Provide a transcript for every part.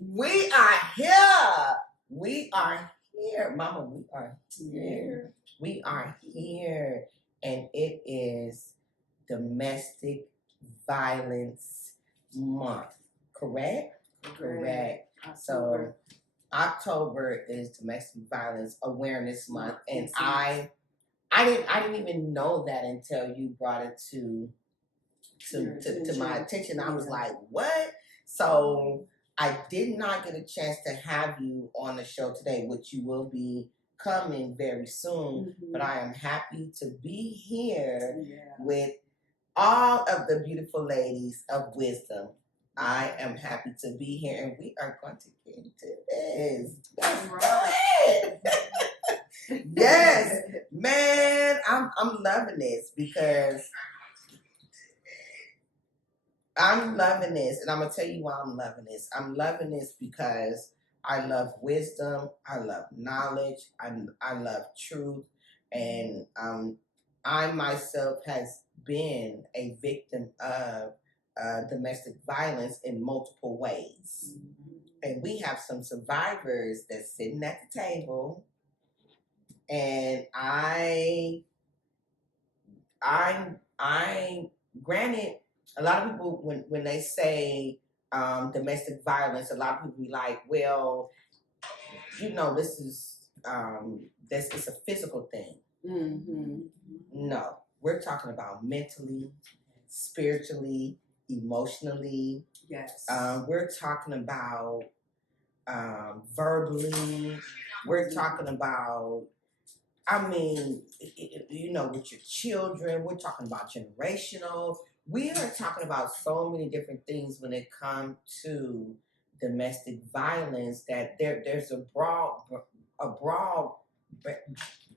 We are here. We are here. Mama, we are here. We are here. And it is Domestic Violence Month. Correct? Correct. So October is Domestic Violence Awareness Month. And I didn't even know that until you brought it to my attention. I was like, what? So I did not get a chance to have you on the show today, which you will be coming very soon. But I am happy to be here with all of the beautiful ladies of wisdom. I am happy to be here, and we are going to get into this. That's right. Yes, man, I'm loving this because I'm loving this, and I'm gonna tell you why I'm loving this. I'm loving this because I love wisdom, I love knowledge, I love truth, and I myself has been a victim of domestic violence in multiple ways, and we have some survivors that's sitting at the table, and I granted. A lot of people, when they say domestic violence, a lot of people be like, well, this is it's a physical thing. No, we're talking about mentally, spiritually, emotionally. Yes. We're talking about verbally. We're talking about, with your children. We're talking about generational. We are talking about so many different things when it comes to domestic violence that there's a broad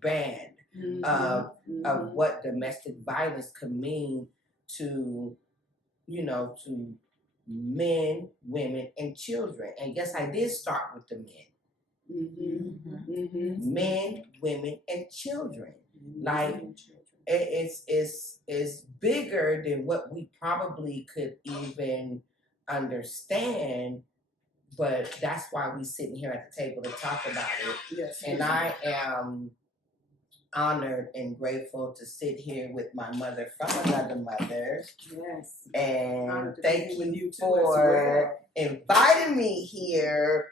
band of what domestic violence can mean to to men, women, and children. And yes, I did start with the men. Men, women, and children. Like it's bigger than what we probably could even understand, but that's why we sitting here at the table to talk about it. Yes. And I am honored and grateful to sit here with my mother from another mother. Yes. And thank you for inviting me here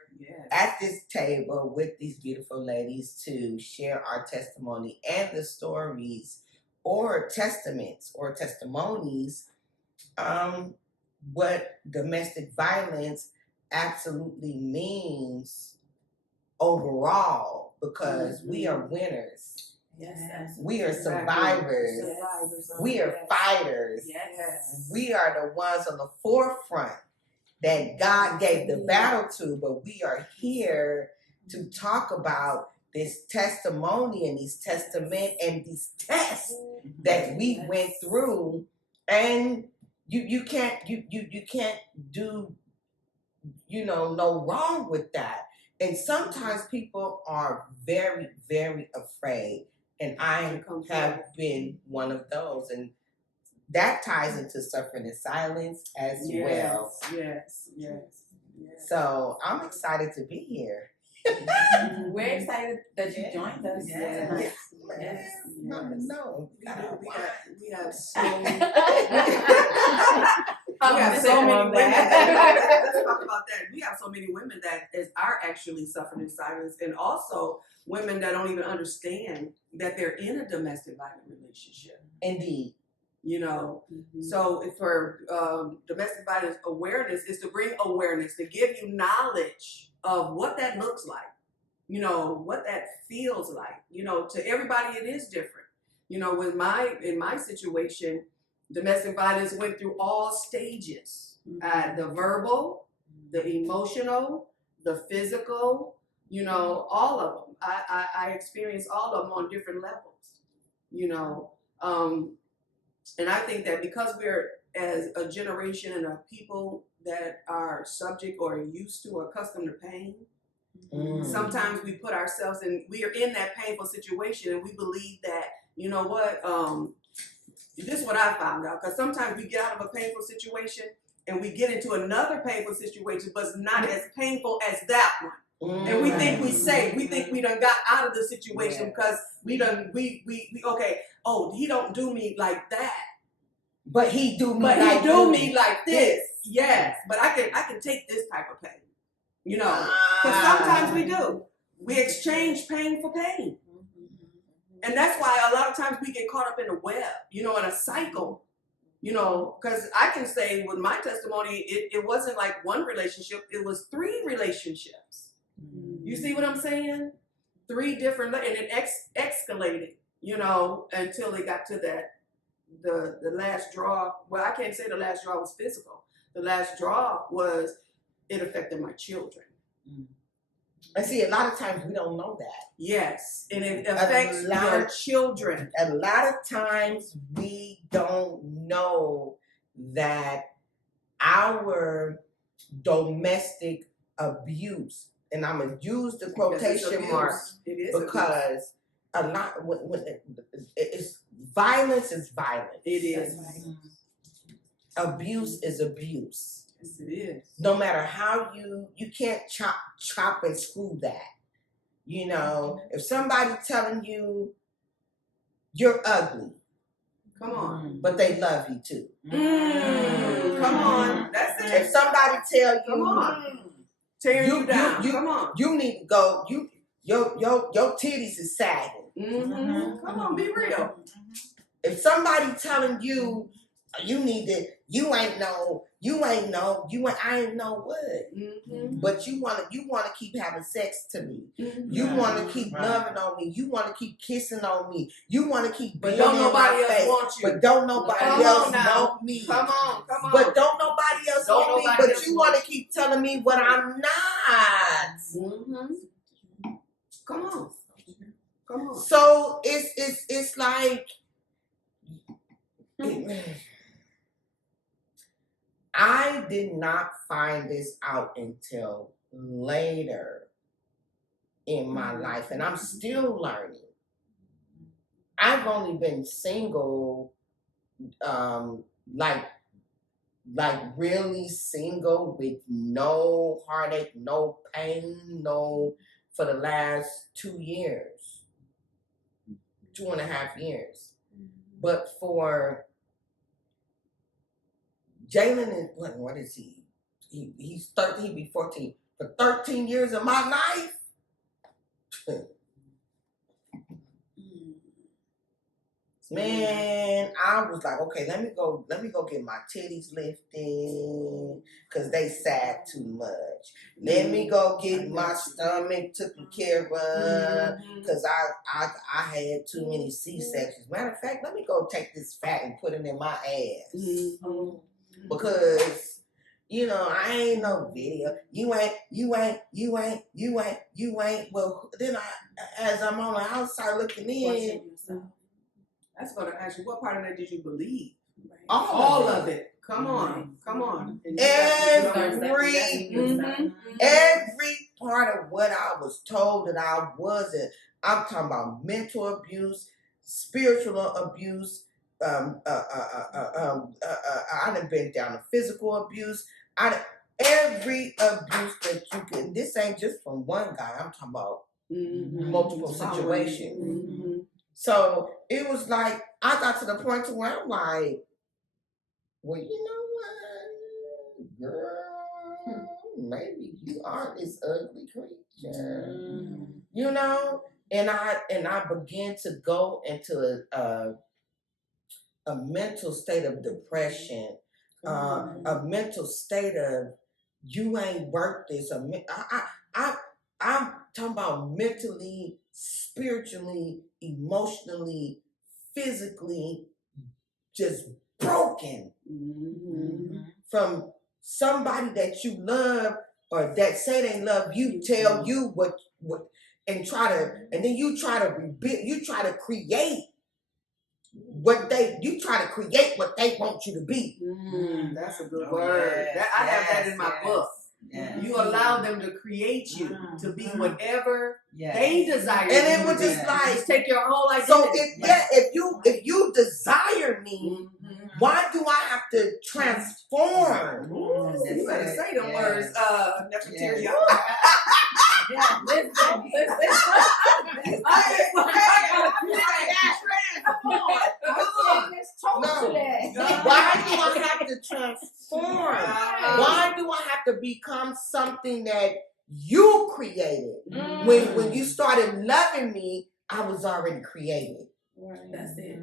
at this table with these beautiful ladies to share our testimony and the stories or testaments or testimonies, what domestic violence absolutely means overall, because we are winners. Yes. We are survivors. We are fighters. Yes. We are the ones on the forefront that God gave the battle to, but we are here to talk about this testimony and these testament and these tests that we went through, and you can't do no wrong with that. And sometimes people are very, very afraid, and I have been one of those, and that ties into suffering in silence as well. Yes. So I'm excited to be here. We're excited that you joined us. Yes. No. We have so many. We have so many women. Let's talk about that. We have so many women that are actually suffering in silence, and also women that don't even understand that they're in a domestic violent relationship. Indeed. So for domestic violence awareness is to bring awareness, to give you knowledge of what that looks like, what that feels like. To everybody it is different. In my situation, domestic violence went through all stages. The verbal, the emotional, the physical, all of them. I experienced all of them on different levels, and I think that because we're as a generation and a people that are subject or used to or accustomed to pain, sometimes we put ourselves we are in that painful situation, and we believe that, this is what I found out, because sometimes we get out of a painful situation and we get into another painful situation, but it's not as painful as that one. And we think we safe. We think we done got out of the situation because we okay. Oh, he don't do me like that, but he do me. But like he do me like this. Yes, but I can take this type of pain. You know, because sometimes we do. We exchange pain for pain, and that's why a lot of times we get caught up in a web. You know, in a cycle. You know, because I can say with my testimony, it wasn't like one relationship, it was 3 relationships. You see what I'm saying? 3 different, and it escalated, you know, until it got to that, the last straw. Well, I can't say the last straw was physical. The last straw was, it affected my children. And see, a lot of times we don't know that. Yes, and it affects your children. A lot of times we don't know that our domestic abuse, and I'm going to use the quotation marks because a lot, when it's violence is violence. It is. Abuse is abuse. Yes, it is. No matter how you can't chop and screw that. You know, if somebody telling you you're ugly, come on, but they love you too. Come on, that's it. If somebody tell you, come on, tear you down, come on, you need to go. Your titties is sagging. Come on, be real. If somebody telling you you need to, I ain't know what. But you wanna keep having sex to me. You wanna keep loving on me. You wanna keep kissing on me. You wanna keep being don't in nobody my else face. want you. But don't nobody else want me. Come on. But don't nobody else want me. But you wanna keep telling me what I'm not. Come on. So it's like I did not find this out until later in my life, and I'm still learning. I've only been single, like really single with no heartache, no pain, for the last 2 years, 2.5 years. But for Jalen, what is he? He's 13, he'll be 14. For 13 years of my life, man, I was like, okay, let me go get my titties lifted because they sag too much. Let me go get my stomach taken care of because I had too many C-sections. Matter of fact, let me go take this fat and put it in my ass. Because, you know, I ain't no video. You ain't. Well, then as I'm on the outside looking in. That's going to ask you, what part of that did you believe? All of it. Come on. Every part of what I was told that I wasn't. I'm talking about mental abuse, spiritual abuse. I done been down to physical abuse. Every abuse that you can. This ain't just from one guy. I'm talking about multiple situations. So it was like I got to the point to where I'm like, well, you know what, girl, maybe you are this ugly creature, you know. And I began to go into a mental state of depression, a mental state of you ain't worth this. I'm talking about mentally, spiritually, emotionally, physically, just broken from somebody that you love or that say they love you, tell you what and then you try to rebuild, you try to create what they want you to be. That's a good word. I have that in my book. Yes. You allow them to create you to be whatever they desire. And it was just like take your whole identity. So if you desire me, Why do I have to transform? You better say them words, Neffeteria. Yeah, listen. Why do I have to transform? Why do I have to become something that you created? When you started loving me, I was already created. That's it.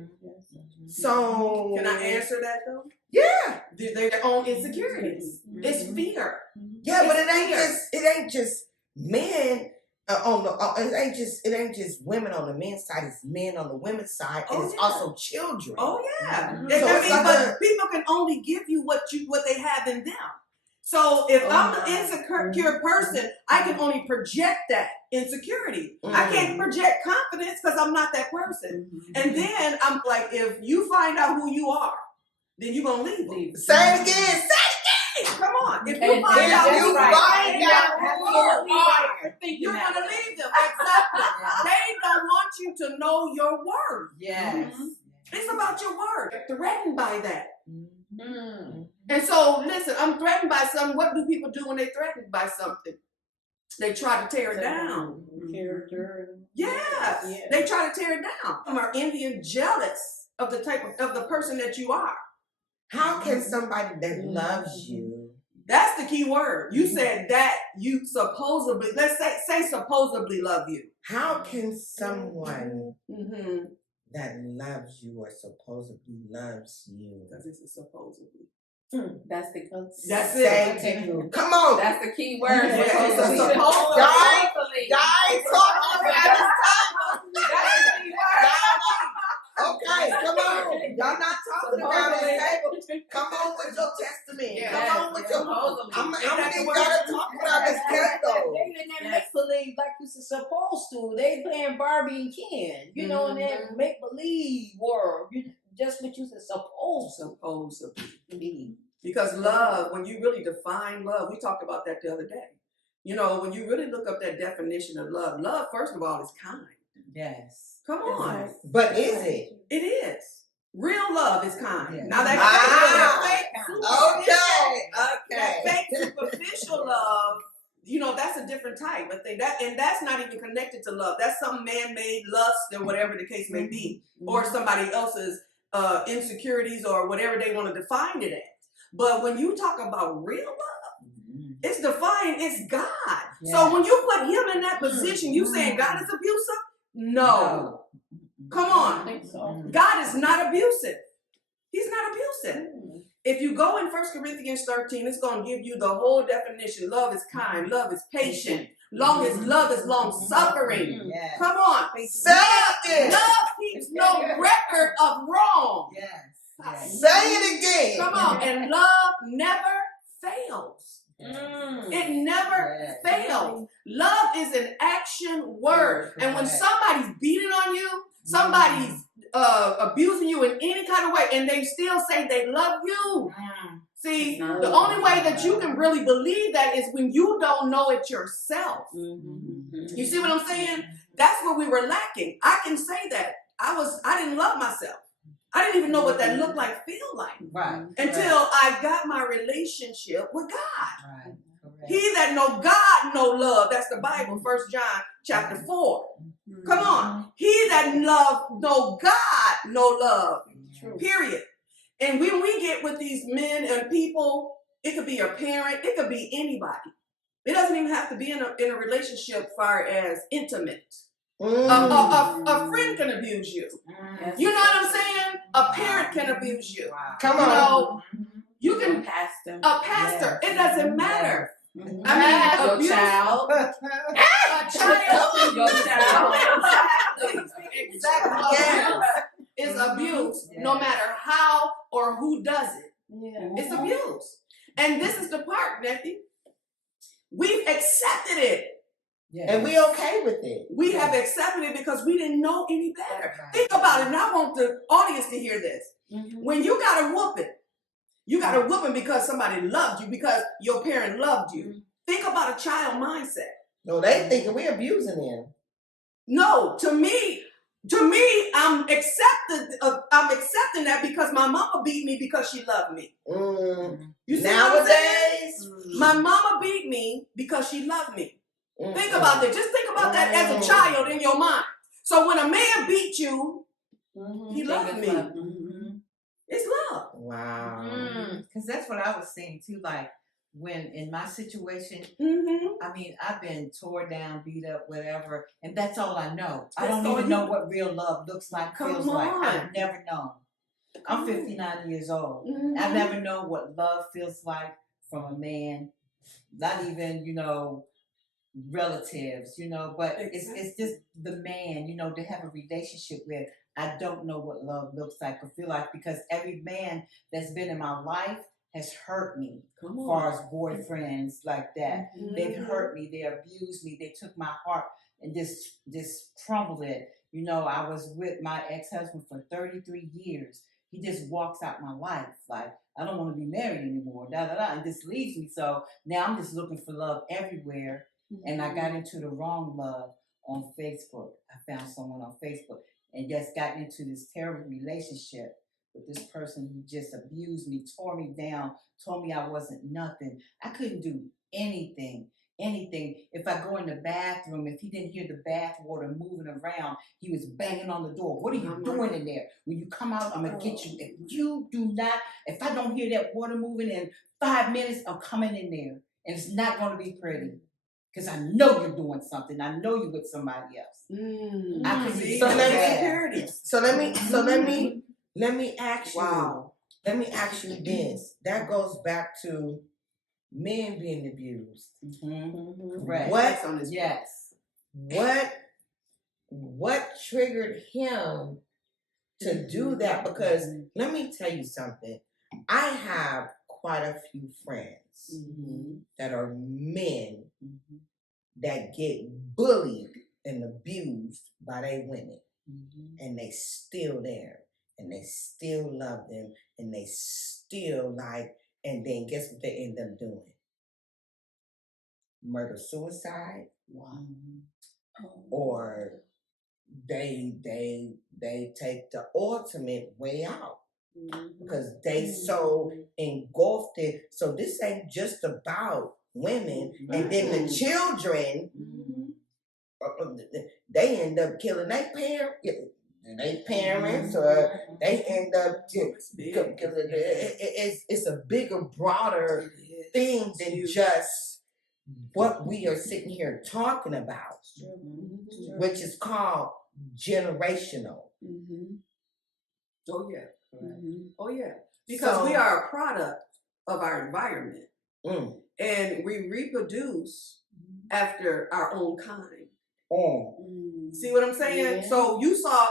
So Can I answer that though? Yeah. They're their own insecurities. It's fear. Yeah, but It's it ain't just men it ain't just women on the men's side. It's men on the women's side, and it's also children. Oh yeah. So But people can only give you what they have in them. So if I'm an insecure person, I can only project that insecurity. I can't project confidence because I'm not that person. And then I'm like, if you find out who you are, then you're gonna leave them. Say it again. Come on. If you And find out you who find out who you are, you're gonna leave them. Exactly. They don't want you to know your worth. Yes. It's about your worth. They're threatened by that. And so, listen, I'm threatened by something. What do people do when they're threatened by something? They try to tear it down. Yes. They try to tear it down. Some are envy and jealous of the type of the person that you are. How can somebody that loves you? That's the key word. You said that you supposedly, let's say supposedly love you. How can someone that loves you or supposedly loves you? Because this is supposedly. That's the That's it. Thank you. Come on. That's the key word. Yeah, it's a Supposedly. supposedly. Guys, talking about this time. That's the key word. Okay, come on. Y'all not talking about this table. Come on with your testament. Yeah. Come on with your. Supposedly. I'm gonna need y'all to talk about this table. They in that make believe like you supposed to. They playing Barbie and Ken, you know, in that make believe world. You just what you supposed to be. Because love, when you really define love, we talked about that the other day. You know, when you really look up that definition of love, love, first of all, is kind. Yes. Come on. But is it? It is. Real love is kind. Yeah. Now that Okay. fake superficial love, you know, that's a different type of thing. That's not even connected to love. That's some man-made lust or whatever the case may be, or somebody else's insecurities or whatever they want to define it as. But when you talk about real love, it's defined. It's God. Yeah. So when you put him in that position, you saying God is abusive? No. Come on. I think so. God is not abusive. He's not abusive. If you go in 1 Corinthians 13, it's going to give you the whole definition. Love is kind. Love is patient. Love is long suffering. Yes. Come on. Say it. Love keeps no record of wrong. Yes. Say it again. Come on. And love never fails. It never fails. Love is an action word. And when somebody's beating on you, somebody's abusing you in any kind of way, and they still say they love you. See, the only way that you can really believe that is when you don't know it yourself. You see what I'm saying? That's what we were lacking. I can say that. I didn't love myself. I didn't even know what that looked like, feel like. Right. Until I got my relationship with God. Right. He that know God know love. That's the Bible, 1 John chapter 4. Come on. He that know God know love. Period. And when we get with these men and people, it could be a parent, it could be anybody. It doesn't even have to be in a relationship far as intimate. A friend can abuse you. You know what I'm saying? A parent can abuse you. Come You on. know, you can A pastor. It doesn't matter. I mean, your abuse- child. A child. Your child. Exactly. Yes. It's abuse, no matter how or who does it. It's abuse. And this is the part, Neffe. We've accepted it. And we okay with it. We have accepted it because we didn't know any better. Think about it, and I want the audience to hear this. When you got a whooping, you got a whooping because somebody loved you, because your parent loved you. Think about a child mindset. No, they thinking we abusing them. No, to me, To me, I'm accepting that because my mama beat me because she loved me. You see what I'm saying? Nowadays, My mama beat me because she loved me. Think Mm-mm. about that. Just think about that as a child in your mind. So when a man beat you, he loved me. It's love. Wow. Because that's what I was saying too. Like when in my situation, I mean, I've been tore down, beat up, whatever, and that's all I know. I don't even know what real love looks like, feels like. I've never known. I'm 59 years old. I've never known what love feels like from a man. Not even, relatives, but it's just the man, to have a relationship with. I don't know what love looks like or feel like because every man that's been in my life has hurt me. As far as boyfriends like that, they've hurt me, they abused me, they took my heart and just crumbled it. I was with my ex-husband for 33 years. He just walks out my life like I don't want to be married anymore, and just leaves me. So now I'm just looking for love everywhere. And I got into the wrong love on Facebook. I found someone on Facebook and just got into this terrible relationship with this person who just abused me, tore me down, told me I wasn't nothing. I couldn't do anything. If I go in the bathroom, if he didn't hear the bath water moving around, he was banging on the door. What are you doing in there? When you come out, I'm going to get you. If I don't hear that water moving in 5 minutes, I'm coming in there. And it's not going to be pretty. Because I know you're doing something. I know you're with somebody else. I could see. So let me ask you. Wow. Let me ask you this. That goes back to men being abused. Right. What triggered him to do that? Because let me tell you something. I have quite a few friends that are men that get bullied and abused by their women. And they still there. And they still love them. And they still and then guess what they end up doing? Murder, suicide. Wow. Or they take the ultimate way out. Because they so engulfed it. So this ain't just about women. And then the children, they end up killing their parents, or they end up it's a bigger, broader thing than just what we are sitting here talking about, which is called generational. Oh yeah. Oh yeah. Because we are a product of our environment. And we reproduce after our own kind. See what I'm saying? Yeah. So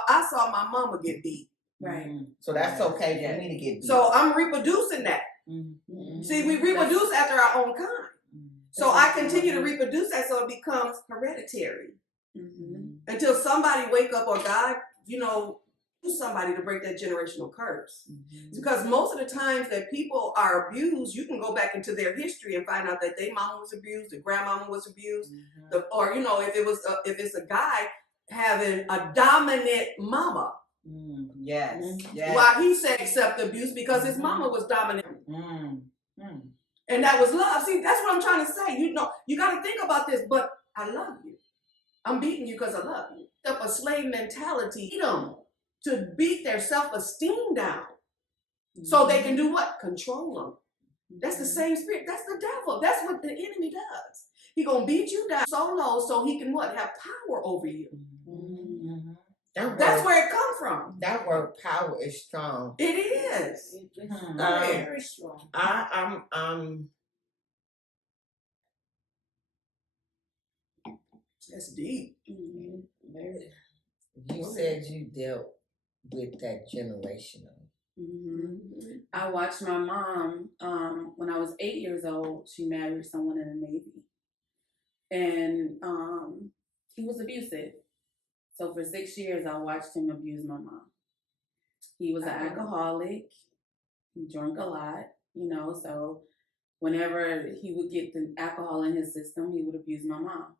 I saw my mama get beat. Right. So that's okay for me to get beat. So I'm reproducing that. See, we reproduce after our own kind. So I continue to reproduce that so it becomes hereditary. Until somebody wake up or God, do somebody to break that generational curse. Because most of the times that people are abused, you can go back into their history and find out that their mama was abused, their grandmama was abused, or if it's a guy having a dominant mama. Yes. Why he said accept abuse because his mama was dominant. And that was love. See, that's what I'm trying to say. You got to think about this, but I love you. I'm beating you because I love you. Up a slave mentality, to beat their self-esteem down so they can do what? Control them. That's the same spirit. That's the devil. That's what the enemy does. He gonna beat you down so low so he can what? Have power over you. That's where it comes from. That word power is strong. It is. Very strong. That's deep. You said you dealt with that generational. I watched my mom when I was 8 years old. She married someone in the Navy, and he was abusive. So for 6 years, I watched him abuse my mom. He was an alcoholic. He drank a lot, so whenever he would get the alcohol in his system, he would abuse my mom.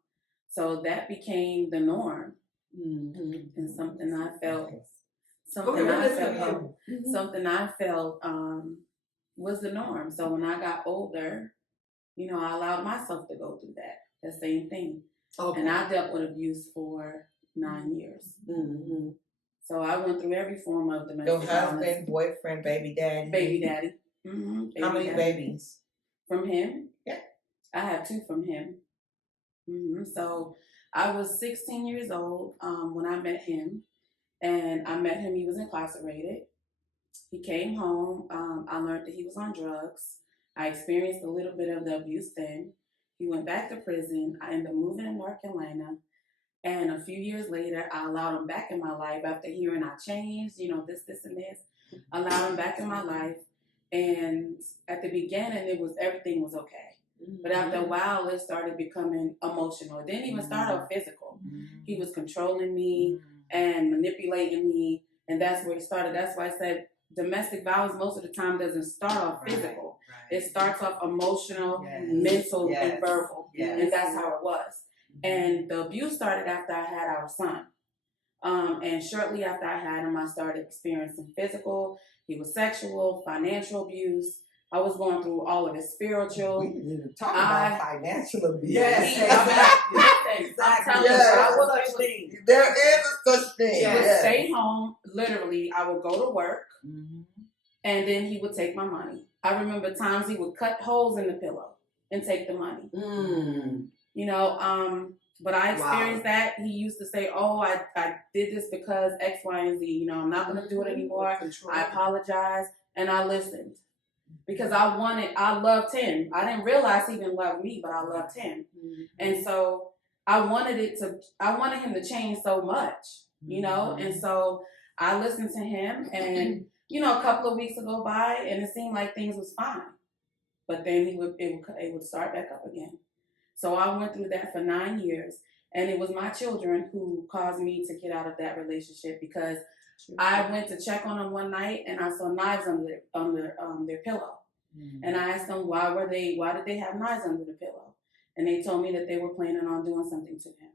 So that became the norm. And something I felt, Okay, we're listening to something I felt was the norm. So when I got older, you know, I allowed myself to go through that same thing. Okay. And I dealt with abuse for 9 years. Mm-hmm. So I went through every form of domestic Your violence. husband, boyfriend, baby daddy. Baby daddy. How many babies? From him? Yeah. I have 2 from him. So I was 16 years old when I met him. And I met him, he was incarcerated. He came home. I learned that he was on drugs. I experienced a little bit of the abuse then. He went back to prison. I ended up moving to North Carolina. And a few years later, I allowed him back in my life after hearing I changed, you know, this, and this. I allowed him back in my life. And at the beginning, everything was okay. But after a while, it started becoming emotional. It didn't even start off physical. He was controlling me and manipulating me. And that's where it started. That's why I said domestic violence most of the time doesn't start off physical. It starts off emotional, mental, and verbal. And that's how it was. And the abuse started after I had our son. And shortly after I had him, I started experiencing physical. He was sexual, financial abuse. I was going through all of his spiritual. We didn't even talk about financial abuse. Yes. Exactly. There is a such thing. He would stay home. Literally, I would go to work, and then he would take my money. I remember times he would cut holes in the pillow and take the money. You know, but I experienced that. He used to say, "Oh, I did this because X, Y, and Z. You know, I'm not going to do it anymore. I apologize," and I listened. Because I loved him. I didn't realize he even loved me, but I loved him. And so I wanted him to change so much, you know? And so I listened to him, and, you know, a couple of weeks would go by and it seemed like things was fine. But then it would start back up again. So I went through that for 9 years, and it was my children who caused me to get out of that relationship, because I went to check on them one night and I saw knives under their pillow. And I asked them why did they have knives under the pillow? And they told me that they were planning on doing something to him.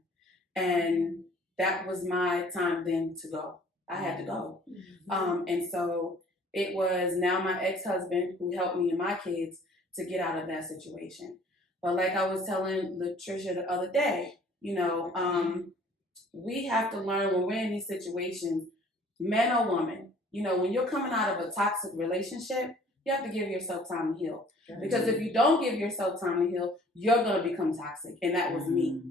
And that was my time then to go. I had to go. And so it was now my ex-husband who helped me and my kids to get out of that situation. But like I was telling Latricia the other day, you know, we have to learn when we're in these situations, man or woman, you know, when you're coming out of a toxic relationship, you have to give yourself time to heal. Because if you don't give yourself time to heal, you're going to become toxic. And that was me.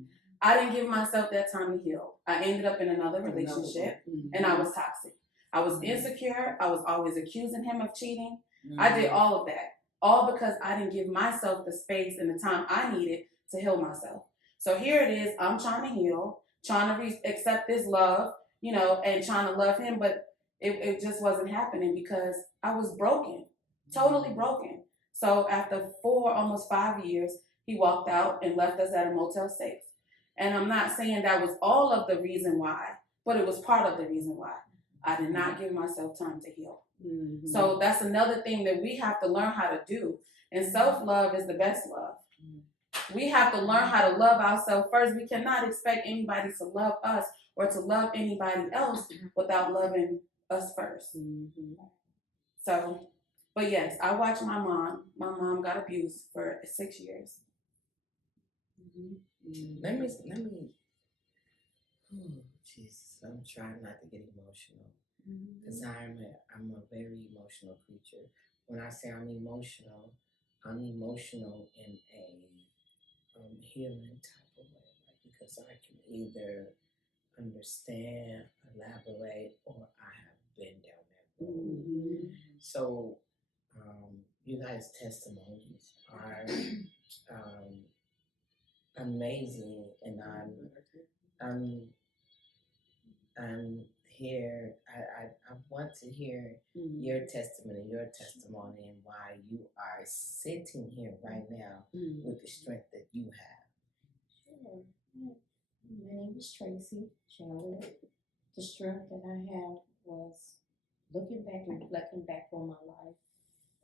I didn't give myself that time to heal. I ended up in another relationship, and I was toxic. I was insecure. I was always accusing him of cheating. I did all of that, all because I didn't give myself the space and the time I needed to heal myself. So here it is. I'm trying to heal, trying to accept this love, you know, and trying to love him. But it just wasn't happening because I was broken, totally broken. So after almost 5 years, he walked out and left us at a Motel 6. And I'm not saying that was all of the reason why, but it was part of the reason why. I did not give myself time to heal. So that's another thing that we have to learn how to do. And self-love is the best love. We have to learn how to love ourselves first. We cannot expect anybody to love us or to love anybody else without loving us first. So, but yes, I watched my mom. My mom got abused for 6 years. Let me. Jesus, I'm trying not to get emotional because I'm a very emotional creature. When I say I'm emotional in a healing type of way, like, because I can either understand, elaborate, or I have been down that road. So, you guys' testimonies are amazing, and I'm here. I want to hear your testimony, and why you are sitting here right now with the strength that you have. Sure. My name is Tracy Charlotte. The strength that I have was looking back and reflecting back on my life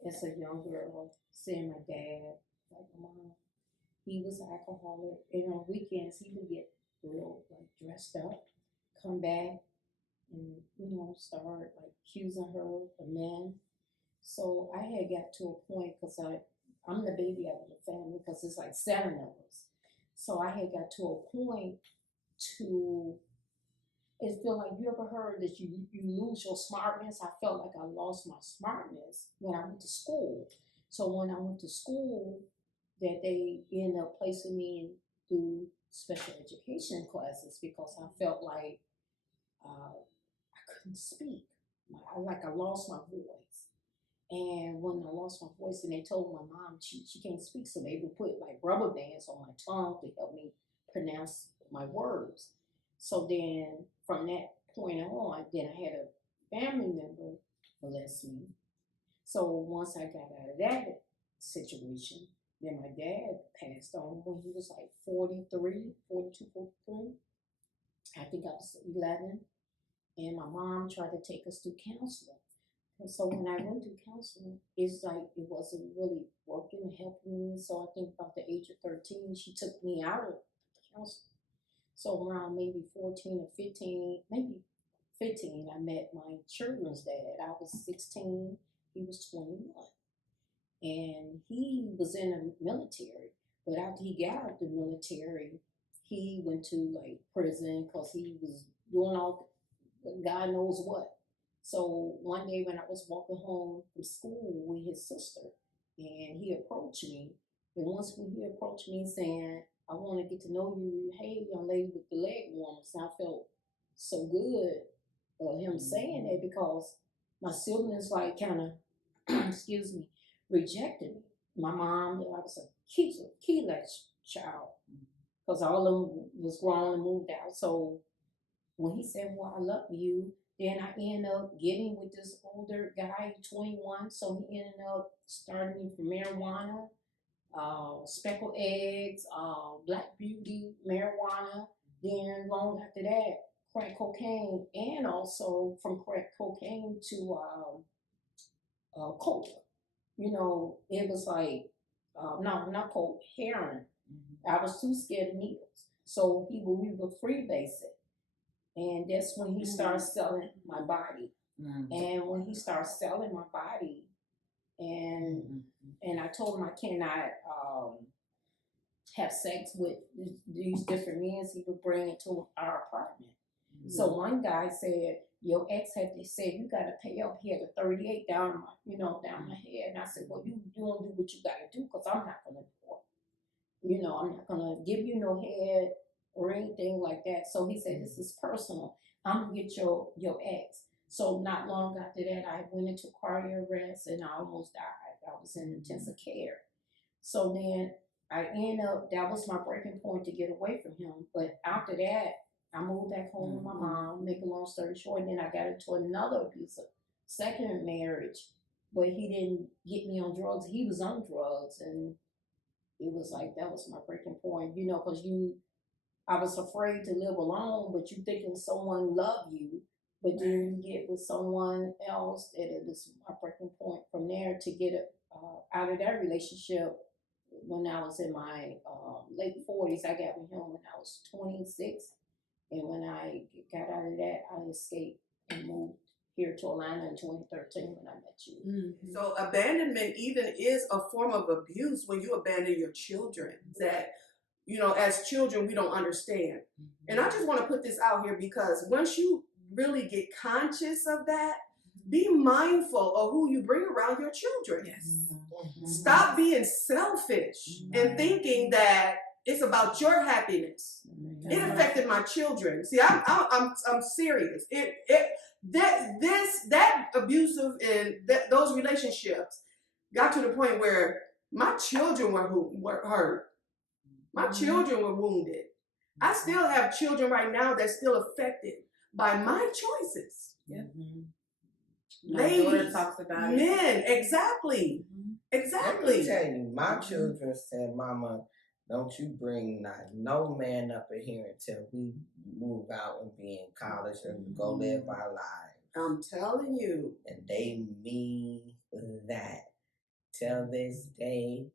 as a young girl, seeing my dad, like my mom. He was an alcoholic, and on weekends he would get real dressed up, come back and, start like accusing her of men. So I had got to a point because I'm the baby out of the family because it's like 7 of us. So I had got to a point to, it feel like, you ever heard that you lose your smartness? I felt like I lost my smartness when I went to school. So when I went to school, that they ended up placing me in through special education classes because I felt like I couldn't speak. I lost my voice. And when I lost my voice, and they told my mom she can't speak, so they would put like rubber bands on my tongue to help me pronounce my words. So then from that point on, then I had a family member molest me. So once I got out of that situation, then my dad passed on when he was like 43. I think I was 11. And my mom tried to take us through counseling. And so when I went through counseling, it's like it wasn't really working and helping me. So I think about the age of 13, she took me out of counseling. So around maybe 14 or 15, maybe 15, I met my children's dad. I was 16, he was 21. And he was in the military. But after he got out of the military, he went to like prison because he was doing all God knows what. So one day when I was walking home from school with his sister, and he approached me, and once when he approached me saying, I want to get to know you, hey, young lady with the leg warmers, and I felt so good him saying that because my siblings like kind of, excuse me, rejected me. My mom, I was a key latch child because all of them was grown and moved out. So when he said, well, I love you, then I ended up getting with this older guy, 21. So he ended up starting me for marijuana, speckled eggs, black beauty, marijuana. Then long after that, crack cocaine, and also from crack cocaine to coke. It was like, no, not coke, heroin. I was too scared of needles. So we would freebase it. And that's when he started selling my body. And when he started selling my body, and I told him I cannot have sex with these different men, he would bring it to our apartment. So one guy said, your ex had said you gotta pay up. He had a 38 down my head. And I said, well, you don't do what you gotta do because I'm not gonna do it. I'm not gonna give you no head or anything like that. So he said, this is personal. I'm gonna get your ex. So not long after that, I went into cardiac arrest and I almost died. I was in intensive care. So then I ended up, that was my breaking point to get away from him. But after that, I moved back home with my mom, make a long story short, and then I got into another abusive second marriage. But he didn't get me on drugs. He was on drugs, and it was like, that was my breaking point, because I was afraid to live alone, but you thinking someone loved you, but then you get with someone else, that it was my breaking point from there to get out of that relationship. When I was in my late 40s, I got with him when I was 26. And when I got out of that, I escaped and moved here to Atlanta in 2013 when I met you. So abandonment even is a form of abuse when you abandon your children that, as children, we don't understand. And I just want to put this out here because once you really get conscious of that, be mindful of who you bring around your children. Stop being selfish and thinking that it's about your happiness. It affected my children. See, I'm serious. That abusive and those relationships got to the point where my children were hurt. My children were wounded. I still have children right now that's still affected by my choices. Ladies, talks about men, exactly. Let me tell you, my children said, Mama, don't you bring no man up in here until we move out and be in college and go live our lives. I'm telling you. And they mean that. Till this day,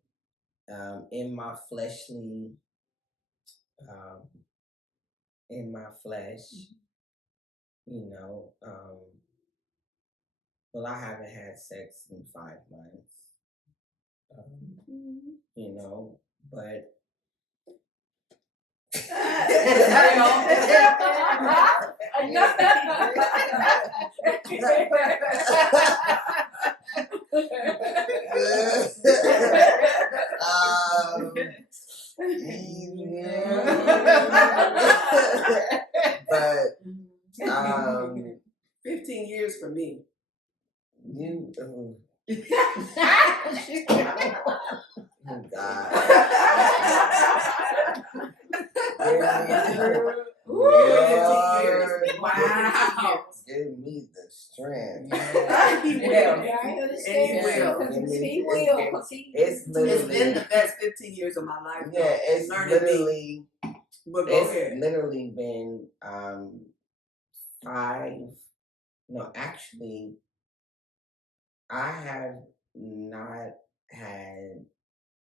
in my flesh, you know, well, I haven't had sex in 5 months, you know, but but 15 years for me. you, oh God. Lord, Wow. give me the strength. He will. Yeah, I And understand. he will. He will, because he. It's It's literally, been the best 15 years of my life. yeah, it's Learning literally, But go it's ahead. literally been 5. No, actually, I have not had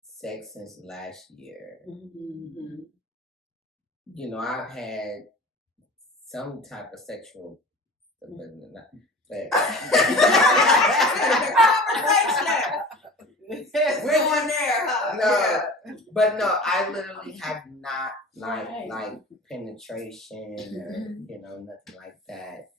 sex since last year. Mm-hmm. You know, I've had some type of sexual, but not. We're going there, huh? No, but no, I literally have not Right. like penetration or nothing like that.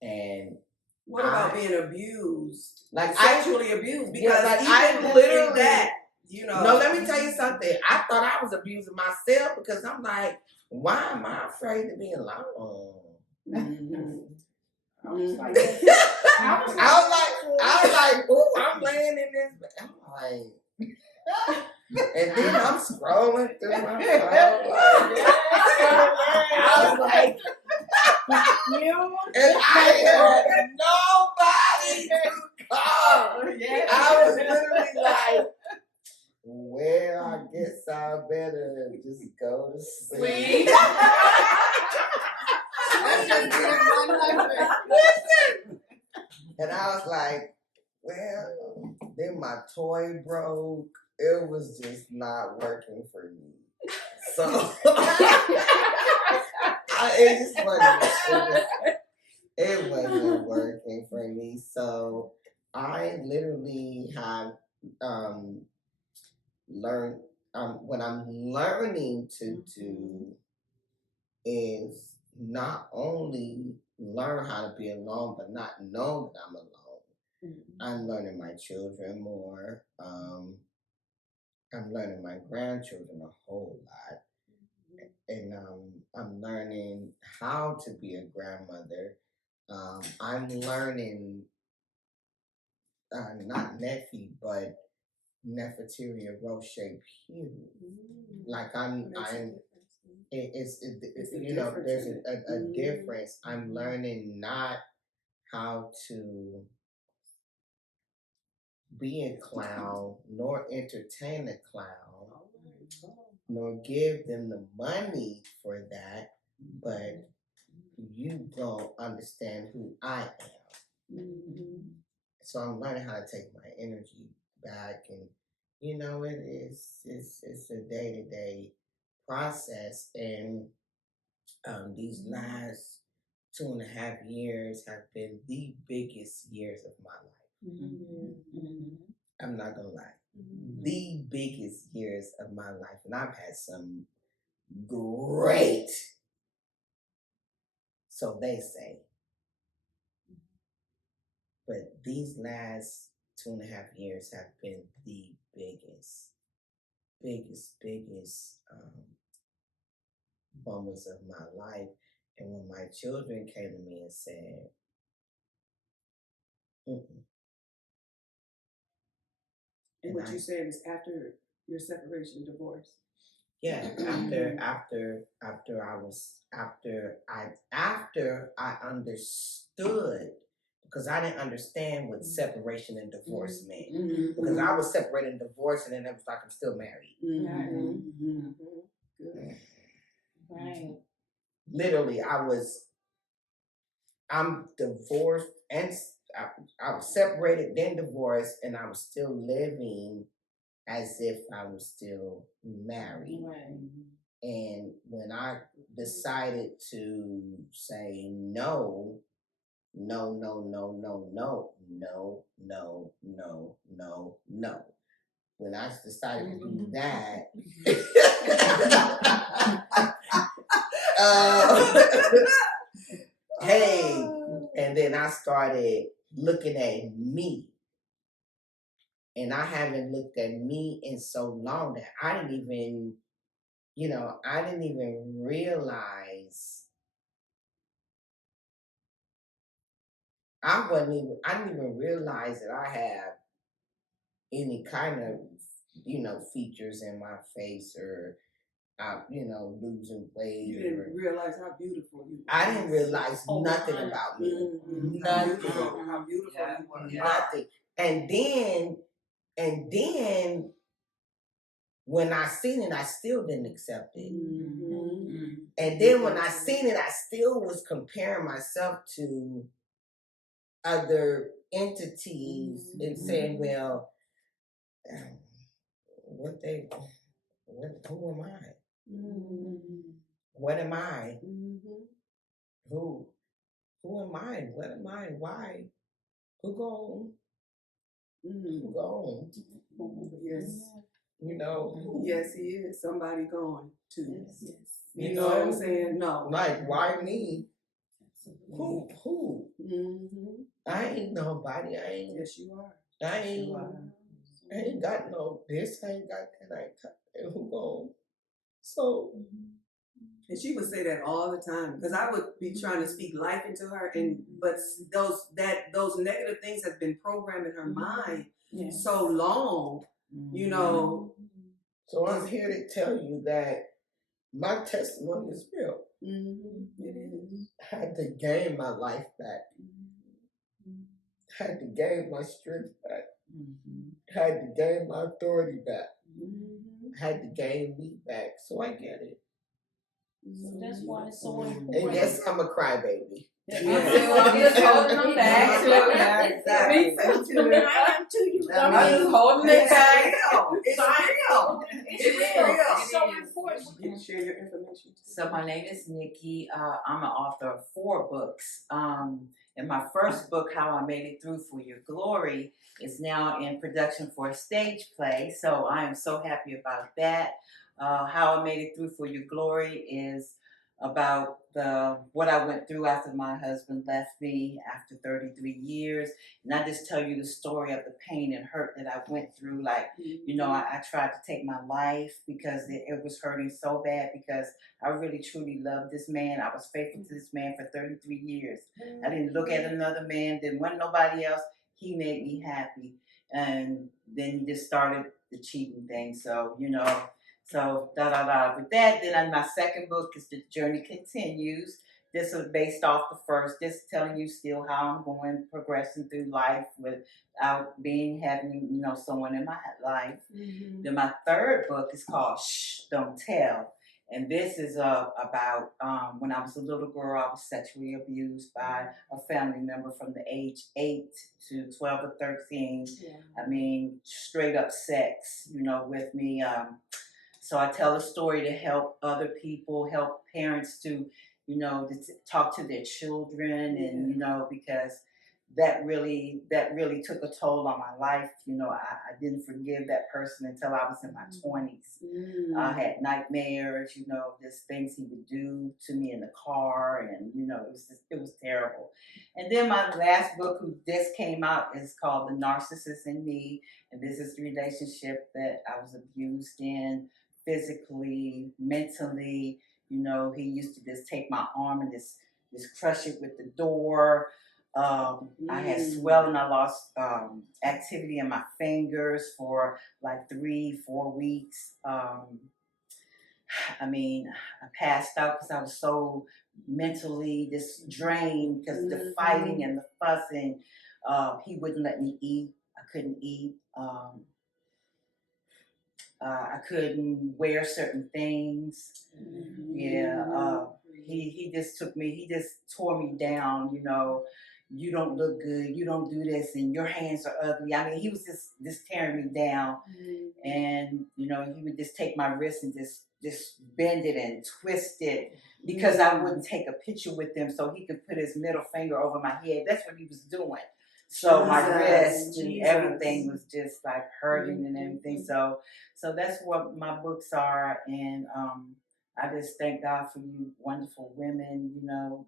And What about being abused? like Sexually abused? Because like, even I literally that, No, let me tell you something. I thought I was abusing myself because I'm like, why am I afraid to be alone? Mm-hmm. I was like, I was like, ooh, I'm laying in this. I'm like, and then I'm scrolling through my phone. I was like, and I had nobody to call. I was literally like, well, I guess I better just go to sleep. And I was like, well, then my toy broke. It was just not working for me. So it wasn't working for me. So I literally have learned what I'm learning to do is not only learn how to be alone, but not know that I'm alone. I'm learning my children more. I'm learning my grandchildren a whole lot. And I'm learning how to be a grandmother. I'm learning not Neffe, but Neffeteria Roche Pugh. Like it's there's a difference. I'm learning not how to be a clown, nor entertain a clown, nor give them the money for that, but you don't understand who I am. So I'm learning how to take my energy back, and it's a day-to-day process, and these last 2.5 years have been the biggest years of my life. I'm not gonna lie. The biggest years of my life. And I've had some great, so they say. But these last 2.5 years have been the biggest moments of my life. And when my children came to me and said, mm-mm. And what you said is after your separation, divorce. Yeah, after I understood, because I didn't understand what separation and divorce meant. Because I was separated and divorced, and then it was like I'm still married. Right. Literally, I'm divorced, and I was separated, then divorced, and I was still living as if I was still married. Right. And when I decided to say no, no, no, no, no, no, no, no, no, no, no. When I decided to do that, hey, and then I started looking at me. And I haven't looked at me in so long that I didn't even realize I didn't even realize that I have any kind of, features in my face or, losing weight. You didn't realize how beautiful you were. I didn't realize nothing about me. Mm-hmm. Nothing. How beautiful you were. Nothing. And then when I seen it, I still didn't accept it. Mm-hmm. And then when I seen it, I still was comparing myself to other entities and saying, well, who am I? What am I? Who am I? What am I? Why? Who gone? Yes. Who? Yes, he is. Somebody gone too. Yes. You know what I'm saying? No. Like, why me? Who? Mm-hmm. I ain't nobody. Yes, you are. I ain't got no this. I ain't got that. I ain't got that. Who gone? So. And she would say that all the time because I would be trying to speak life into her, but those negative things have been programmed in her mind so long, So I'm here to tell you that my testimony is real. It is. I had to gain my life back. I had to gain my strength back. I had to gain my authority back. I had to gain me back. So I get it. So that's why it's so important. And yes, I'm a crybaby. I'm just holding them back. Exactly. Me too. I am too. I'm just holding it back. It's real. It's real. It's so important. You share your information. So my name is Nikki. I'm an author of 4 books. And my first book, How I Made It Through for Your Glory, is now in production for a stage play. So I am so happy about that. How I Made It Through for Your Glory is about what I went through after my husband left me after 33 years. And I just tell you the story of the pain and hurt that I went through. Like, I tried to take my life because it was hurting so bad because I really truly loved this man. I was faithful to this man for 33 years. I didn't look at another man, didn't want nobody else. He made me happy. And then he just started the cheating thing. So, So with that, then my second book is The Journey Continues. This is based off the first, just telling you still how I'm going, progressing through life without having someone in my life. Then my third book is called Shh, Don't Tell. And this is about when I was a little girl, I was sexually abused by a family member from the age 8 to 12 or 13. Yeah. I mean, straight up sex, with me. So I tell a story to help other people, help parents to, to talk to their children, and because that really took a toll on my life. I didn't forgive that person until I was in my 20s. I had nightmares, just things he would do to me in the car, and it was terrible. And then my last book, who just came out, is called The Narcissist in Me, and this is the relationship that I was abused in. Physically, mentally, he used to just take my arm and just crush it with the door. I had swelling. I lost activity in my fingers for like 3-4 weeks. I passed out because I was so mentally just drained because the fighting and the fussing. He wouldn't let me eat. I couldn't eat. I couldn't wear certain things. Yeah. He just took me. He just tore me down. you don't look good, you don't do this, and your hands are ugly. I mean, he was just tearing me down, and you know, he would just take my wrist and just bend it and twist it because I wouldn't take a picture with him, so he could put his middle finger over my head. That's what he was doing. So my wrist and everything was just like hurting and everything. So that's what my books are, and I just thank God for you wonderful women. You know,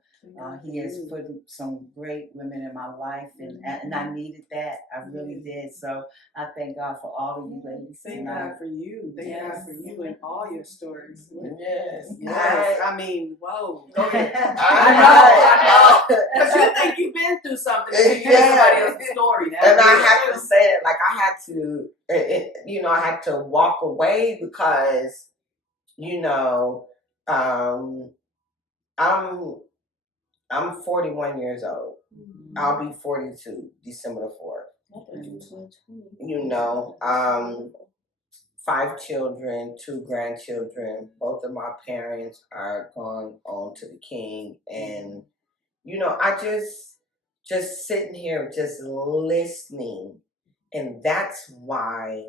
he has put some great women in my life, and I needed that. I really did. So I thank God for all of you ladies. Thank God for you. Thank God for you and all your stories. Yes. Yes. I mean, whoa. Go ahead. I know. Because you think you've been through something and you hear somebody else's story. And I have to say it, like I had to, you know, I had to walk away because, you know, I'm 41 years old. I'll be 42 December the 4th. You know, 5 children, 2 grandchildren. Both of my parents are gone on to the King, and you know, I just sitting here, just listening, and that's why,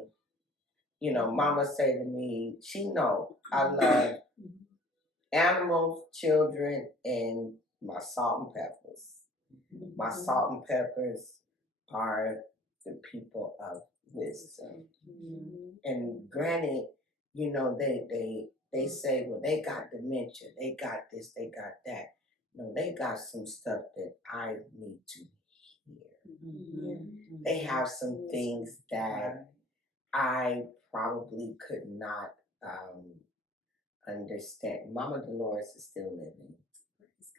you know, Mama say to me, she know I love animals, children, and my salt and peppers. My salt and peppers are the people of wisdom. And granted, you know, they say, well, they got dementia, they got this, they got that. No, they got some stuff that I need to hear. They have some things that I probably could not understand. Mama Dolores is still living.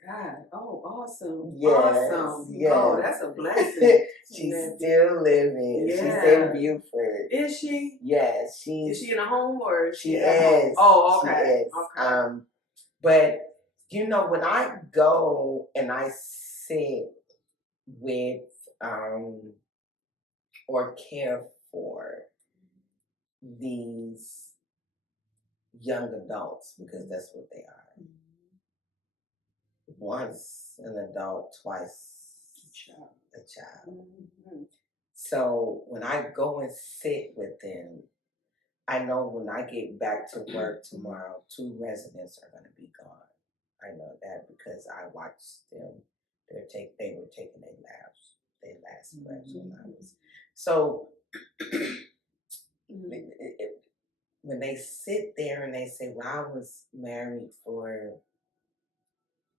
God. Oh, awesome. Yes, Awesome. yes. Oh, that's a blessing. She's still living. Yeah. She's in Buford. Is she? Yes, Is she in a home or is she at home? is. Oh, okay. She is. Okay. But you know, when I go and I sit with or care for these young adults, because that's what they are. Once an adult, twice a child. So when I go and sit with them, I know when I get back to work tomorrow, 2 residents are going to be gone. I know that because I watched them. They were taking their last breaths when I was. So when they sit there and they say, "Well, I was married for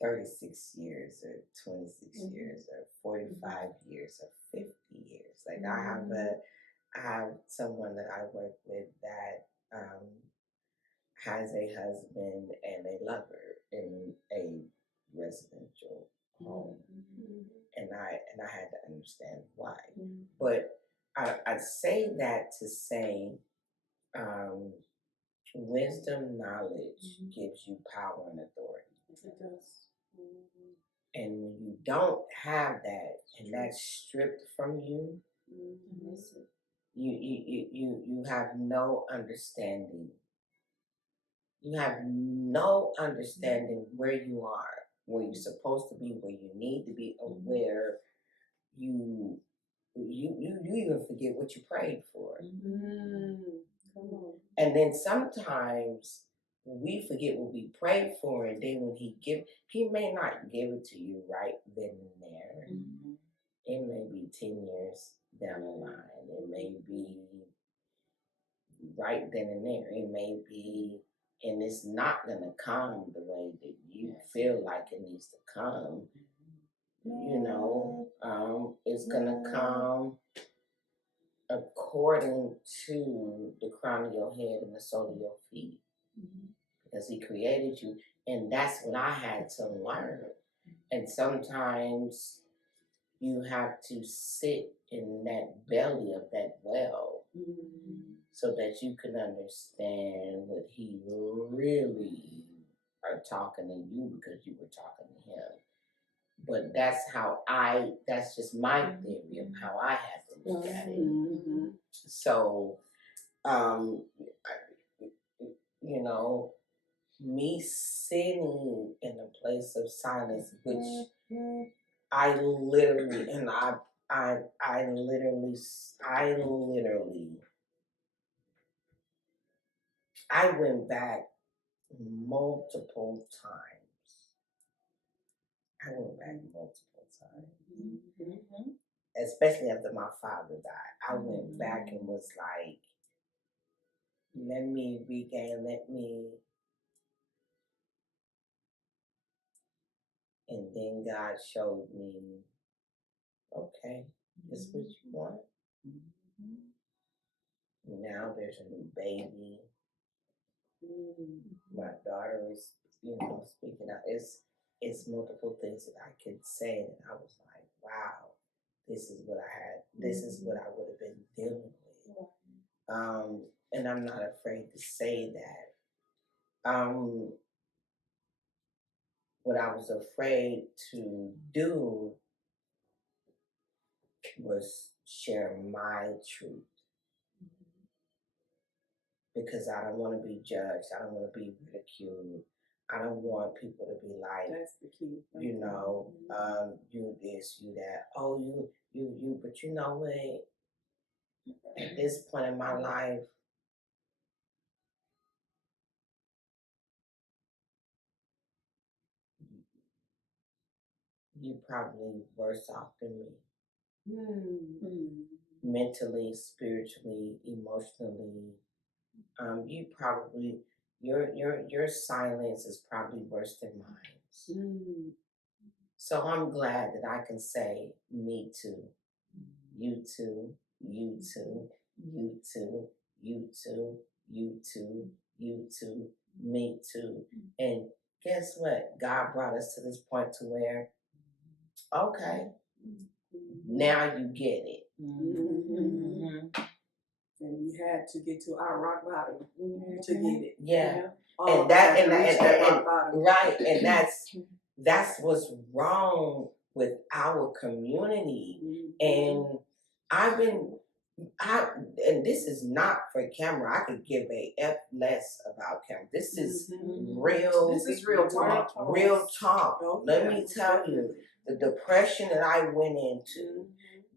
36 years, or 26 years, or 45 years, or 50 years," like I have someone that I work with that has a husband and a lover in a residential home, and I had to understand why. But I say that to say, wisdom, knowledge gives you power and authority. It does. And when you don't have that, and that's stripped from you, you have no understanding. You have no understanding where you are, where you're supposed to be, where you need to be, or where you even forget what you prayed for. And then sometimes we forget what we prayed for, and then when he may not give it to you right then and there. It may be 10 years down the line. It may be right then and there. It may be, and it's not going to come the way that you feel like it needs to come. You know, it's going to come according to the crown of your head and the sole of your feet. Because he created you. And that's what I had to learn. And sometimes you have to sit in that belly of that well so that you can understand what he really are talking to you, because you were talking to him. But that's just my theory of how I had to look at it. So, you know, me sitting in a place of silence, which I literally, and I literally, I went back multiple times. Especially after my father died. I went back and was like, let me regain, and then God showed me, okay, this is what you want. Now there's a new baby. My daughter is, speaking out. It's multiple things that I could say, and I was like, wow, this is what I had. This is what I would have been dealing with. And I'm not afraid to say that. What I was afraid to do was share my truth. Because I don't want to be judged. I don't want to be ridiculed. I don't want people to be like, that's the key. you this, you that. Oh, you. But you know what? At this point in my life, you probably worse off than me. Mentally, spiritually, emotionally. You probably your silence is probably worse than mine. So I'm glad that I can say me too, you too, you too, you too, you too, you too, you too, me too. And guess what? God brought us to this point to where, okay, now you get it. And we had to get to our rock bottom to get it. Yeah. And right, and that's what's wrong with our community. And and this is not for camera. I could give a F less about camera. This is real. This is real talk. Real talk. Oh, Let me tell you, the depression that I went into,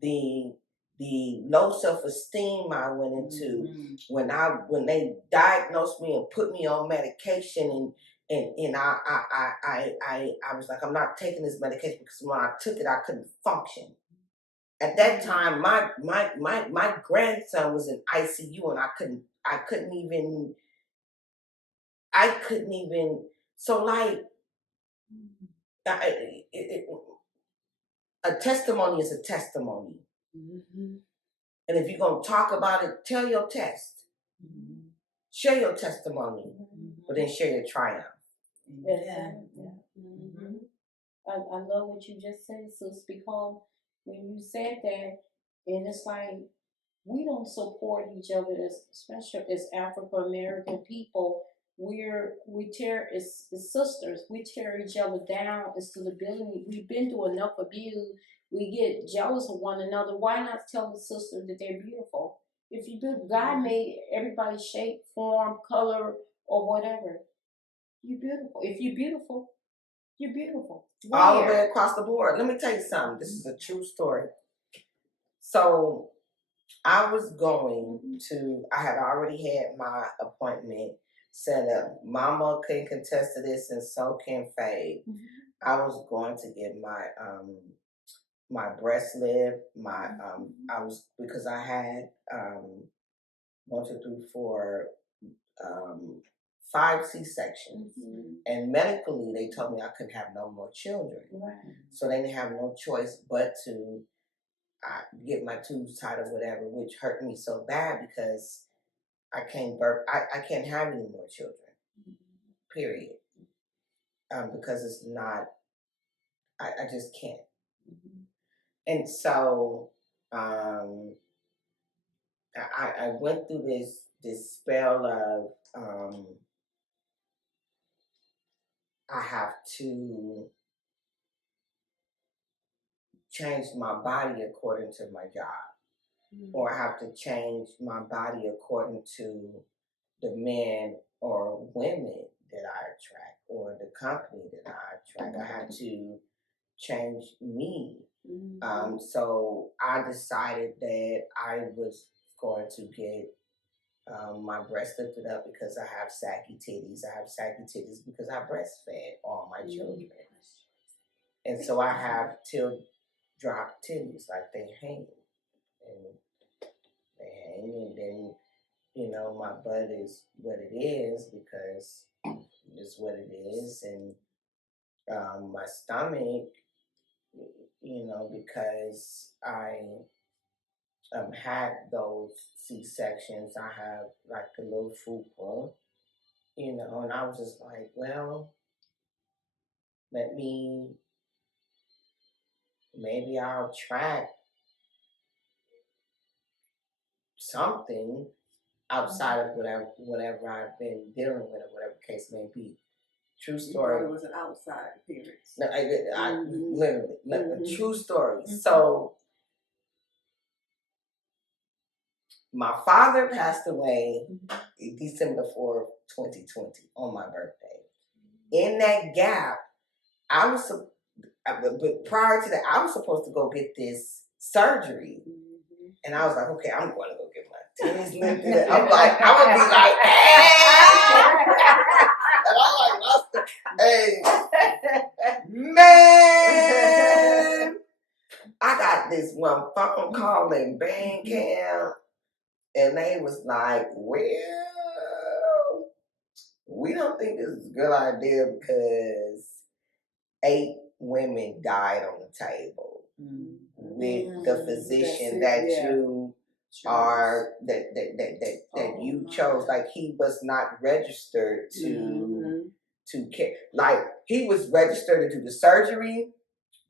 the low self-esteem I went into when they diagnosed me and put me on medication, and I was like, I'm not taking this medication because when I took it I couldn't function. At that time my grandson was in ICU and I couldn't even so like a testimony is a testimony. And if you're going to talk about it, tell your test. Share your testimony, but then share your triumph. I love what you just said, sis, because when you said that, and it's like, we don't support each other, especially as African American people. We tear as sisters. We tear each other down instead of building. We've been through enough abuse. We get jealous of one another. Why not tell the sister that they're beautiful? If you do, God made everybody shape, form, color, or whatever. You're beautiful. If you're beautiful, you're beautiful. All the way across the board. Let me tell you something. This is a true story. So I had already had my appointment set up. Mama can contest to this, and so can Faye. I was going to get my breast lift, because I had 1, 2, 3, 4, 5 C-sections, and medically they told me I couldn't have no more children. So they didn't have no choice but to get my tubes tied or whatever, which hurt me so bad because I can't have any more children. Period. Because it's not. I just can't. And so I went through this spell of I have to change my body according to my job, or I have to change my body according to the men or women that I attract, or the company that I attract. I have to changed me. So I decided that I was going to get my breast lifted up because I have saggy titties. I have saggy titties because I breastfed all my children. And so I have drop titties, like they hang. And they hang, and then, you know, my butt is what it is because it's what it is. And my stomach, you know, because I had those C-sections, I have like a little fupa, you know, and I was just like, well, maybe I'll track something outside of whatever I've been dealing with, or whatever the case may be. True story. It was an outside appearance. No, I literally, true story. So, my father passed away December 4th, 2020, on my birthday. In that gap, but prior to that, I was supposed to go get this surgery. And I was like, okay, I'm going to go get my titties lifted. I'm like, I would be like, hey! And I'm like, hey, man! I got this one phone call in band camp, and they was like, well, we don't think this is a good idea because 8 women died on the table with the physician that you are that you chose. Like, he was not registered to care. Like, he was registered to do the surgery,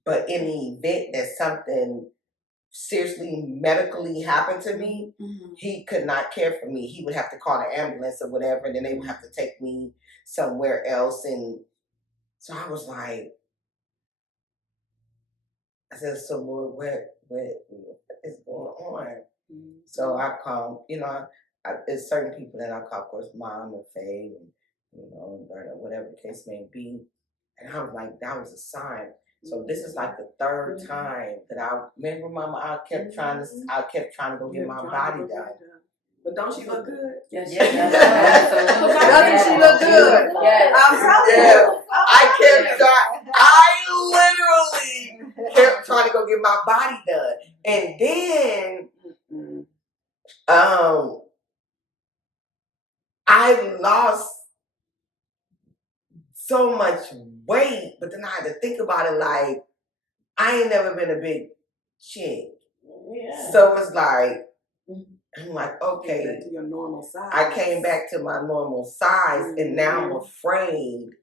but in the event that something seriously medically happened to me, he could not care for me. He would have to call the ambulance or whatever, and then they would have to take me somewhere else. And so I was like, I said, so Lord, what is going on? So I called, you know, there's certain people that I call, of course, Mom and Faye, and, you know, or whatever the case may be. And I was like, that was a sign. So this is like the 3rd time that I remember, Mama. I kept trying to go get my body done. But don't she look good? Yes, she Doesn't does. she look good? Yes. I'm telling you. I kept trying. I literally kept trying to go get my body done, and then I lost so much weight, but then I had to think about it like, I ain't never been a big chick. Yeah. So it's like, I'm like, okay. Back to your normal size. I came back to my normal size, and now I'm afraid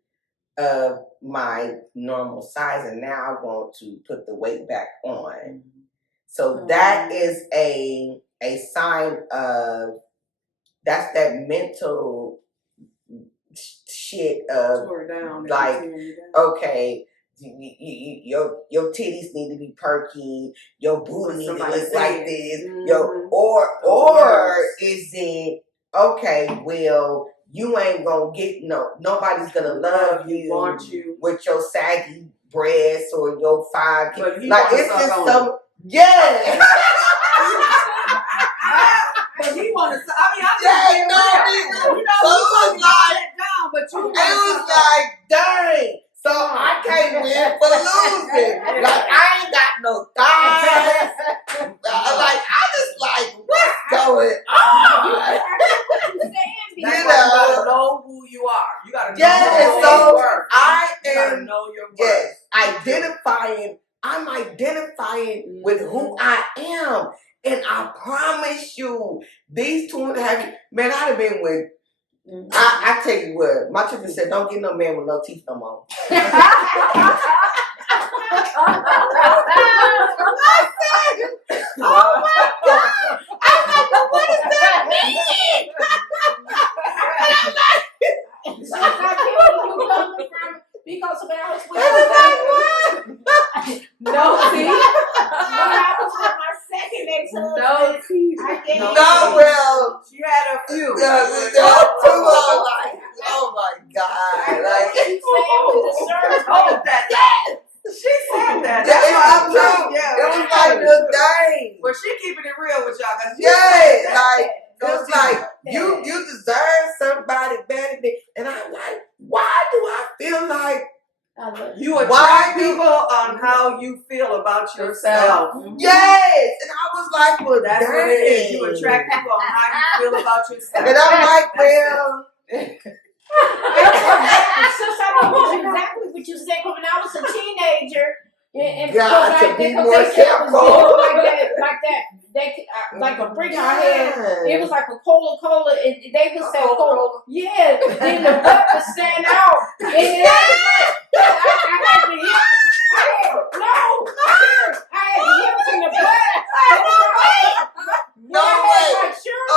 of my normal size, and now I want to put the weight back on. So that is a sign of, that's that mental shit of, like, okay, your titties need to be perky, your booty need to look like this, or is it, okay, well, you ain't gonna get nobody's gonna love you with your saggy breasts or your 5 kids. Like, it's just some, yeah. But he wanted to, I mean, I'm just being real. You know, so it was like, it was like, dang. So I can't win for losing. Like, I ain't got no thighs. Like, I just like, what's going on? You know who you are. You gotta know your worth. I am. You gotta know your worth. I'm identifying with who I am. And I promise you, these 2.5 years, man, I'd have been with, I tell you what, my sister said, don't get no man with no teeth no more. I said, oh my God. I'm like, what does that mean? And I'm like, So I can't you coming from because of ours. No teeth. When I was with my second ex-husband, No teeth. I gave well, she had a few. Oh my God. She said with the surgery. She said Yeah, like it's like you deserve somebody better than, and I'm like, why do I feel like You Why attract do- people on how you feel about yourself. yes? And I was like, well, That's what it is. You dang. attract people on how you feel about yourself. And I'm like, well, Since I know exactly what you said, 'cause when I was a teenager, and got to be more they said it was careful. good like a brick in our head. It was like a Coca-Cola, and they would say Coca-Cola. Yeah, then the butt would stand out. And I had to hear. I had to hear from the butt. No way.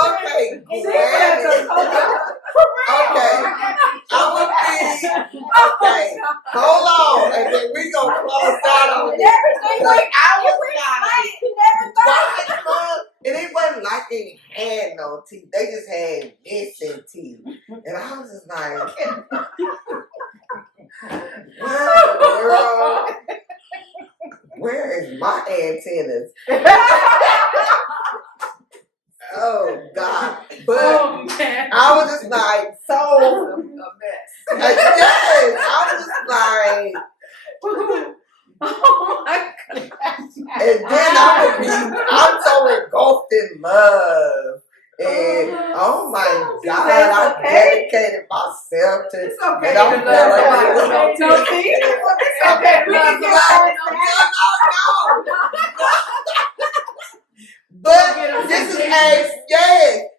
Okay, granted. Okay, I'm gonna be. Okay, hold on, and then we gonna close out on this. Like, I was like, and it wasn't like they had no teeth; they just had missing teeth, and I was just like, what girl? Where is my antennas? Oh God! But I was just like so A mess. yes, I was just like, Oh my God. and then I'm so engulfed in love. And oh my God, I dedicated myself to It's okay and I'm to love somebody with like, no No teeth. teeth. It's okay to love somebody with no teeth. But this is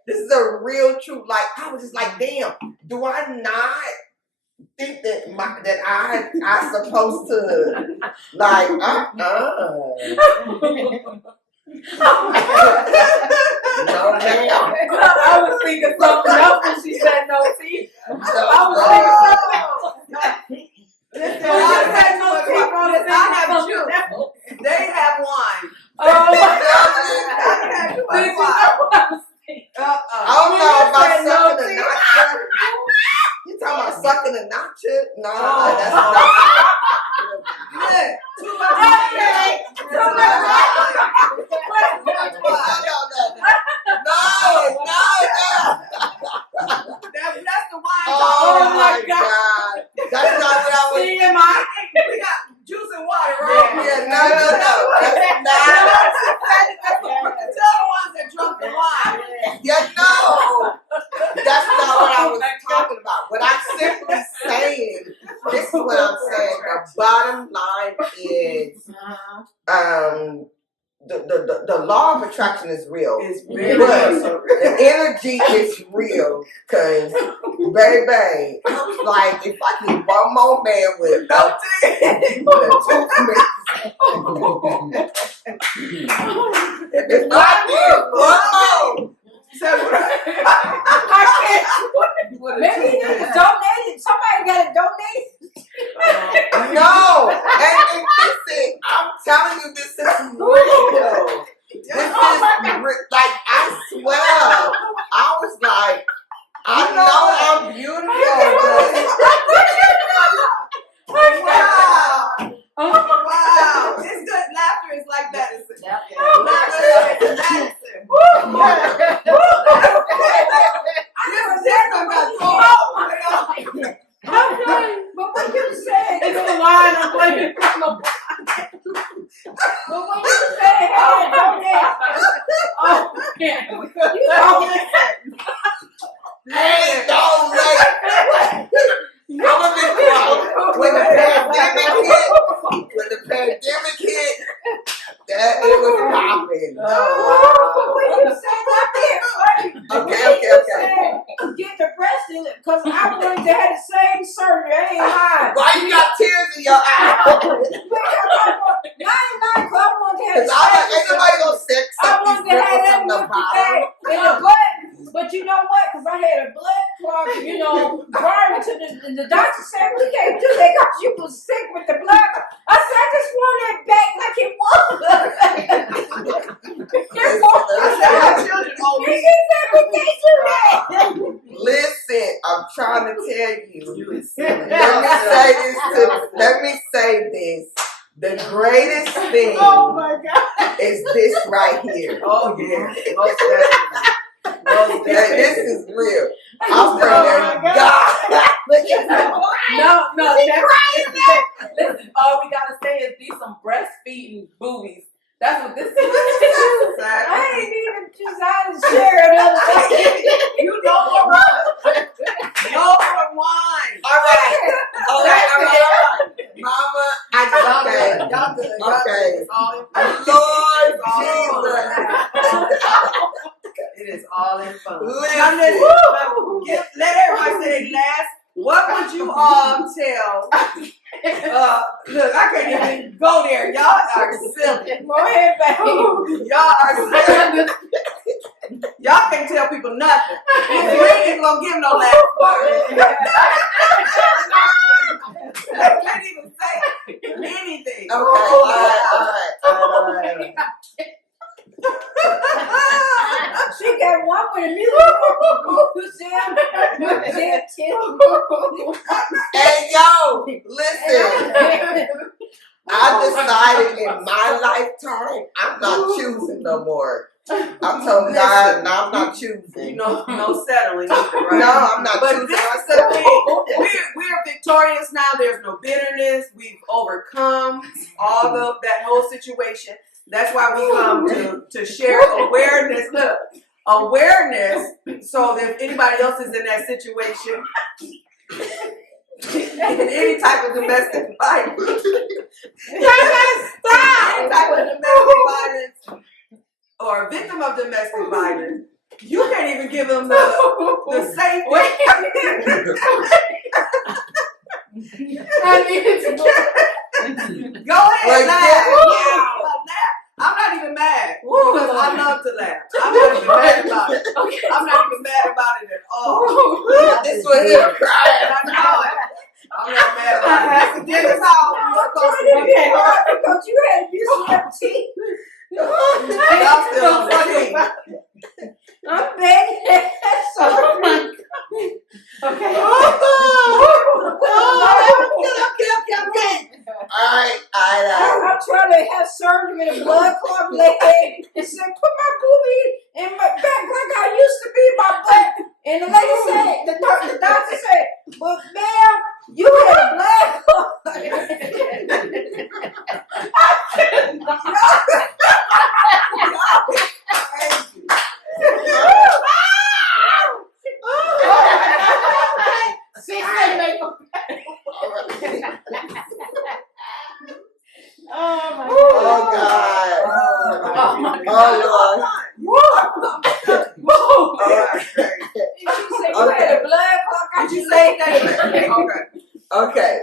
this is a real truth. Like I was just like, damn, do I not think that I supposed to like no ma'am. I was thinking something else when she said no teeth. Listen, I said no teeth on this. I have two. They have one. I have two. Did you know what I was thinking? I don't know about said no sucking a teeth. nacho. You talking about sucking a nacho? No, Oh. that's not. Look, too much. That's the wine. Oh my God. That's not what I was. TMI. We got juice and water, right? Yeah, no. That's not. Tell the ones that drunk the wine. Yeah, no. That's not what I was talking about. What I'm simply saying, this is what I'm saying. The bottom line is, the law of attraction is real. It's very But real. the energy is real. Cause baby, I was like, if I get one more man with no teeth, if I get one more. I can't. Maybe you need to donate it. Somebody got to donate it. No, and listen, I'm telling you, this is real. This is like I swear. I was like, I know I'm beautiful, but Wow. It's good. Laughter is like that. Laughter is medicine. But when you said, It's the line I'm playing from the hey, donate, Oh, yeah. hey, don't like. I'm gonna be quiet. When the pandemic hit, that it was popping. when you said that there, Okay. get depressed, because I wanted to have the same surgery. I ain't lying. Why you got tears in your eyes? 99 club wanted to have Cause the I'm like, same ain't nobody gonna surgery. suck I these wanted to have nipples that from the look bottom. in the butt. But you know what? Because I had a blood clot, prior to the doctor said we can't do that because you was sick with the blood. I said, I just want it back like it was. I said, my children owe He me. said, we can't do that. Listen, I'm trying to tell you. You is silly. Let me say this. The greatest thing Oh my God. is this right here. Oh yeah, most definitely. Most Yeah, definitely. this is real. I'm praying Oh that my God. Look at that. No, listen, all we gotta say is these some breastfeeding boobies. That's what this is. I ain't even decided to share another thing. You know what wine. No more wine. All right. Mama, Y'all okay. good. Y'all good. Y'all Okay. good. It's all in Lord It's all in Jesus. It is all in fun. Listen. Now listen, let everybody say their last. What would you all tell? Look, I can't even go there. Y'all are silly. Go ahead, baby. Y'all are silly. Y'all can't tell people nothing. We ain't gonna give no last word. They can't even say anything. Okay. All right. She got one with a music. Hey, yo, listen. I decided in my lifetime, I'm not choosing no more. I'm telling God, no, I'm not choosing. You know, no settling either, right? No, I'm not But choosing this is the myself. thing. We're victorious now. There's no bitterness. We've overcome all of that whole situation. That's why we come to share awareness. Look, awareness. So that if anybody else is in that situation, in any type of domestic violence, any type of domestic violence, or a victim of domestic violence, you can't even give them the safety. I needed to go. Go ahead, Like laugh. that. Laugh. I'm not even mad because I love to laugh. I'm not even mad about it. Okay. I'm not even mad about it at all. This one here crying. I know it. I'm not mad about it. This is how you're supposed to be. Because you had UCFT. Y'all still on the team. I'm begging. Sorry. Okay. Okay. All right. I'm trying to have surgery with a blood clot leg and said, put my booby in my back like I used to be my butt. And the lady said, the doctor said, but ma'am, you had a blood clot. Oh God. Oh my Oh Lord. Oh, that's crazy. She said, you had a blood clot. Did you say that? Okay. Okay.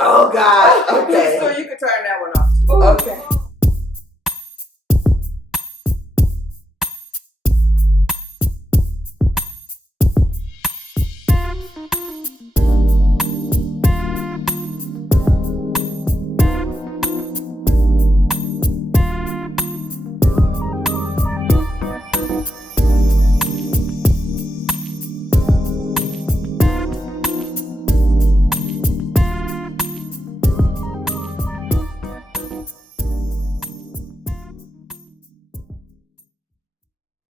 Oh God. So Okay. you can turn that one off. Okay.